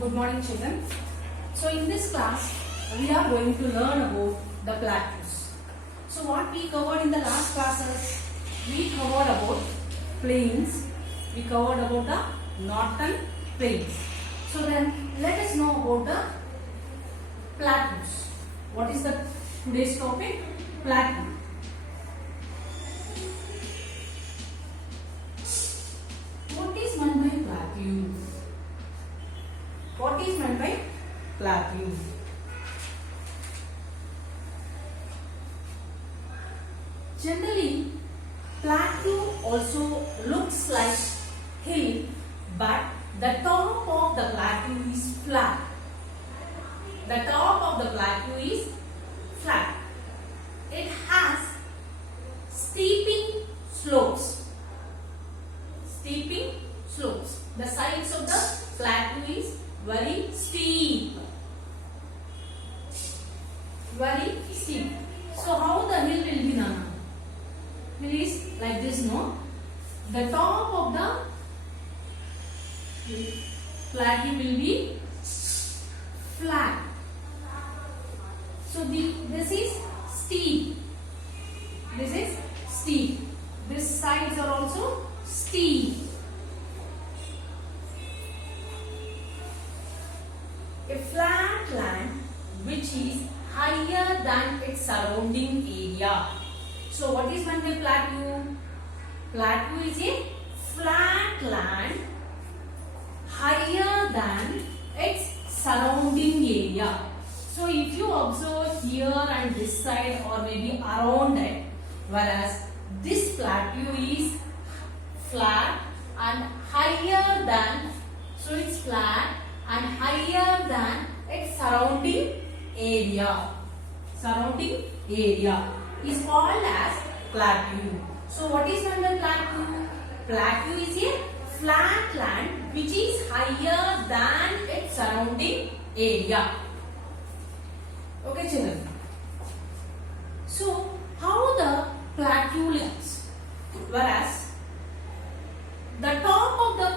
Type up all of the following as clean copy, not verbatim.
Good morning, children. So in this class, we are going to learn about the plateaus. So what we covered in the last classes, we covered about plains, we covered about the northern plains. So then let us know about the plateaus. What is the today's topic? Plateau. What is meant by plateau? What is meant by plateau? Generally, plateau also looks like hill, but the top of the plateau is flat. The top of the plateau is flat. It has steeping slopes. Steeping slopes. The sides of the plateau is very steep. Very steep. So how the hill will be done? Hill is like this, no? The top of the plateau will be flat. So this is steep. This is steep. These sides are also steep. A flat land which is higher than its surrounding area. So what is meant by plateau? Plateau is a flat land higher than its surrounding area. So if you observe here and this side or maybe around it, whereas this plateau is flat and higher than, so it's flat and higher than its surrounding area. Surrounding area is called as plateau. So what is meant by plateau? Plateau is a flat land which is higher than its surrounding area. Okay, children. So how the plateau looks? Whereas the top of the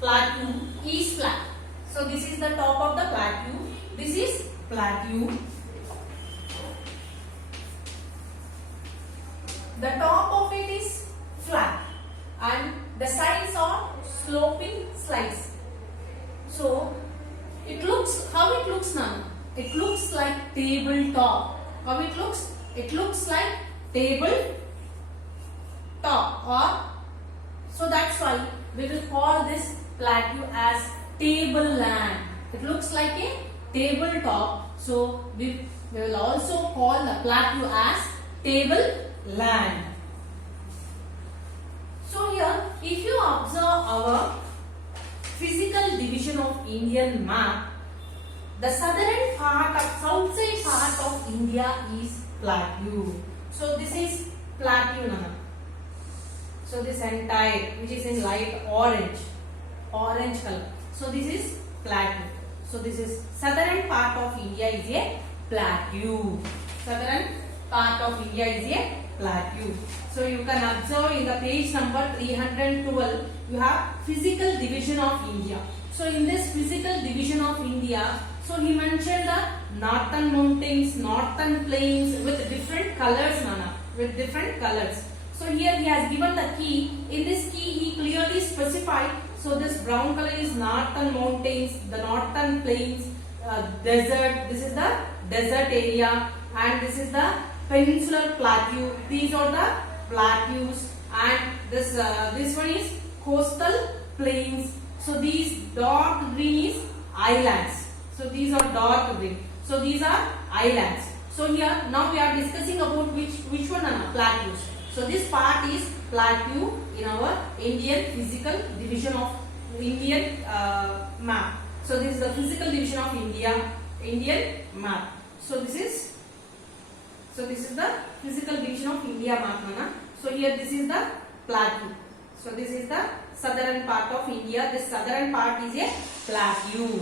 plateau is flat. So this is the top of the plateau. This is plateau. The top of it is flat and the sides are sloping slides. So it looks, how it looks now? It looks like tabletop. How it looks? It looks like table top, or so that's why we will call this plateau as tableland. It looks like a tabletop, so we will also call the plateau as tableland. So here, if you observe our physical division of Indian map, the southern part of south side part of India is plateau. So this is plateau now. So this entire, which is in light orange color. So this is plateau. So this is southern part of India is a plateau. Southern part of India is a plateau. So you can observe in the page number 312, you have physical division of India. So in this physical division of India, so he mentioned the northern mountains, northern plains with different colors, Nana, with different colors. So here he has given the key. In this key he clearly specified. So this brown color is northern mountains, the northern plains, desert. This is the desert area, and this is the peninsular plateau. These are the plateaus, and this one is coastal plains. So these dark green is islands. So these are dark green. So these are islands. So here now we are discussing about which one are plateaus. So this part is plateau in our Indian physical division of Indian map. So this is the physical division of Indian map. So this is the physical division of India map, Nana. So here this is the plateau. So this is the southern part of India. This southern part is a plateau.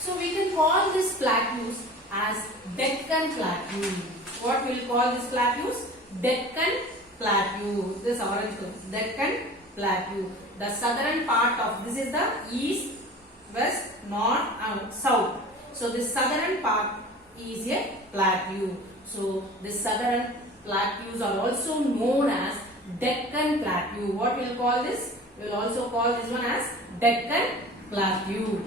So we can call these plateaus as Deccan Plateau. What we will call these plateaus? Deccan plateau. This orange color, Deccan Plateau. The southern part of this is the east, west, north and south. So this southern part is a plateau. So this southern plateaus are also known as Deccan Plateau. What we will call this? We will also call this one as Deccan Plateau.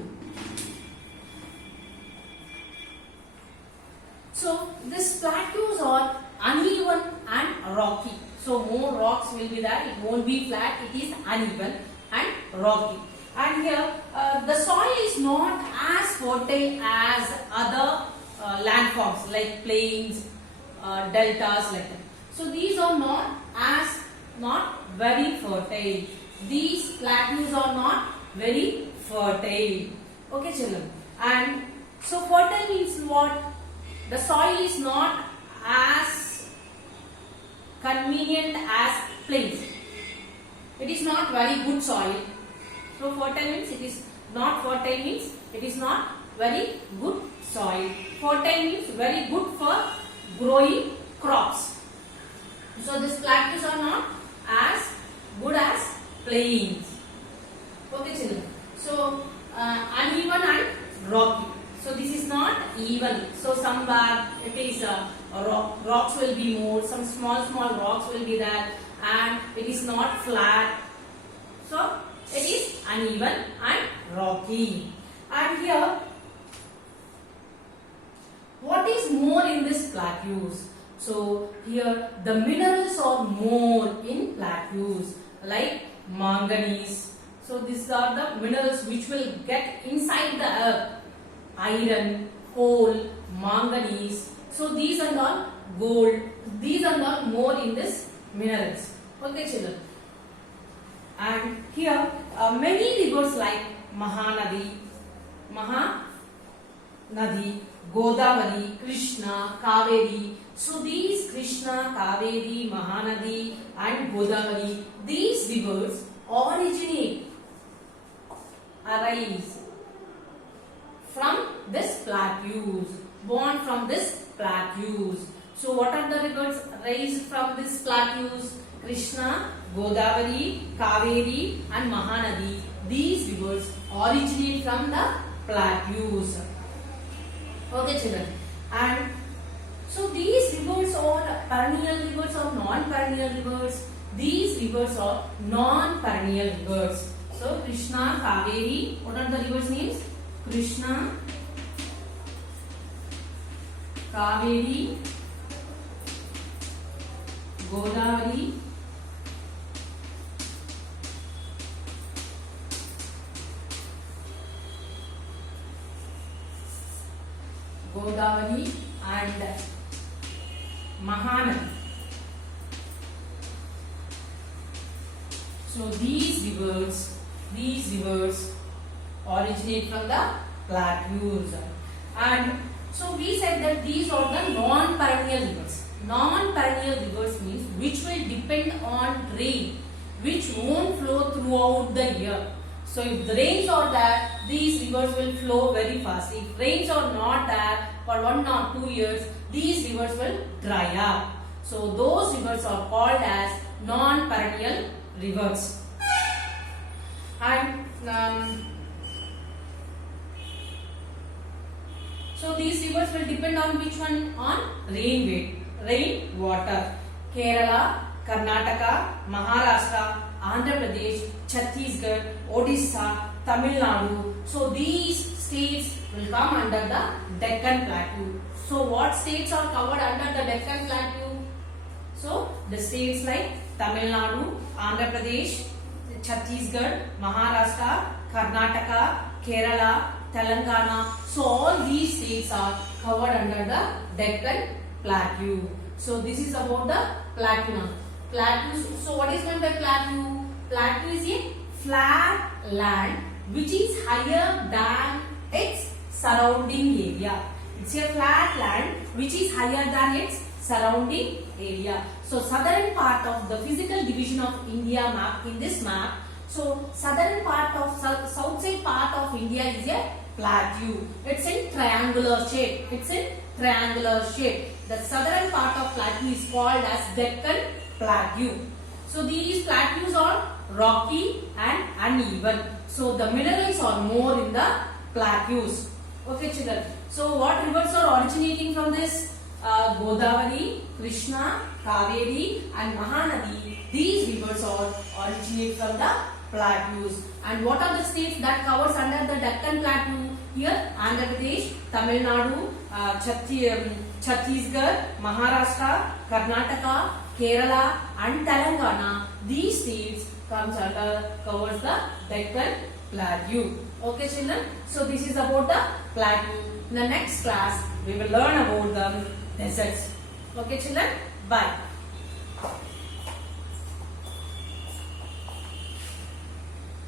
So these plateaus are uneven and rocky. So more rocks will be there. It won't be flat. It is uneven and rocky. And here the soil is not as fertile as other landforms like plains, deltas like that. So these are not very fertile. These plateaus are not very fertile. Okay, children. And so fertile means what? The soil is not as convenient as plains. It is not very good soil. So fertile means it is not fertile means it is not very good soil. Fertile means very good for growing crops. So these plateaus are not as good as plains. Okay, children. So uneven and rocky. So this is not even. So somewhere it is rocks will be more. Some small rocks will be there, and it is not flat. So it is uneven and rocky. And here, what is more in this plateaus? So here the minerals are more in plateaus, like manganese. So these are the minerals which will get inside the earth. Iron, coal, manganese. So these are all gold. These are not more in this minerals. Okay, children. And here many rivers like Mahanadi, Godavari, Krishna, Kaveri. So these Krishna, Kaveri, Mahanadi and Godavari, these rivers arise from this plateaus, born from this plateaus. So what are the rivers raised from this plateaus? Krishna, Godavari, Kaveri and Mahanadi. These rivers originate from the plateaus. Okay, children. And so these rivers are perennial rivers or non-perennial rivers? These rivers are non-perennial rivers. So Krishna, Kaveri, what are the rivers names? Krishna, Kaveri, Godavari, and Mahanadi. So these rivers originate from the plateaus. And so we said that these are the non-perennial rivers. Non-perennial rivers means which will depend on rain, which won't flow throughout the year. So if the rains are there, these rivers will flow very fast. If rains are not there for 1 or 2 years, these rivers will dry up. So those rivers are called as non-perennial rivers. And so these rivers will depend on which one? On rain water. Kerala, Karnataka, Maharashtra, Andhra Pradesh, Chhattisgarh, Odisha, Tamil Nadu. So these states will come under the Deccan Plateau. So what states are covered under the Deccan Plateau? So the states like Tamil Nadu, Andhra Pradesh, Chhattisgarh, Maharashtra, Karnataka, Kerala, Telangana. So all these states are covered under the Deccan Plateau. So this is about the plateau. So what is meant by plateau? Plateau is a flat land which is higher than its surrounding area. It's a flat land which is higher than its surrounding area. So southern part of the physical division of India map, in this map, so southern part of south side part of India is a plateau. It's in triangular shape. The southern part of plateau is called as Deccan plateau. So these plateaus are rocky and uneven. So the minerals are more in the plateaus. Okay children. So what rivers are originating from this? Godavari, Krishna, Kaveri and Mahanadi. These rivers are originate from the plateaus. And what are the states that covers under the Deccan Plateau? Here Andhra Pradesh, Tamil Nadu, Chhattisgarh, Maharashtra, Karnataka, Kerala and Telangana. These states covers the Deccan Plateau. Okay children, so this is about the plateau. In the next class we will learn about the deserts. Okay children, bye.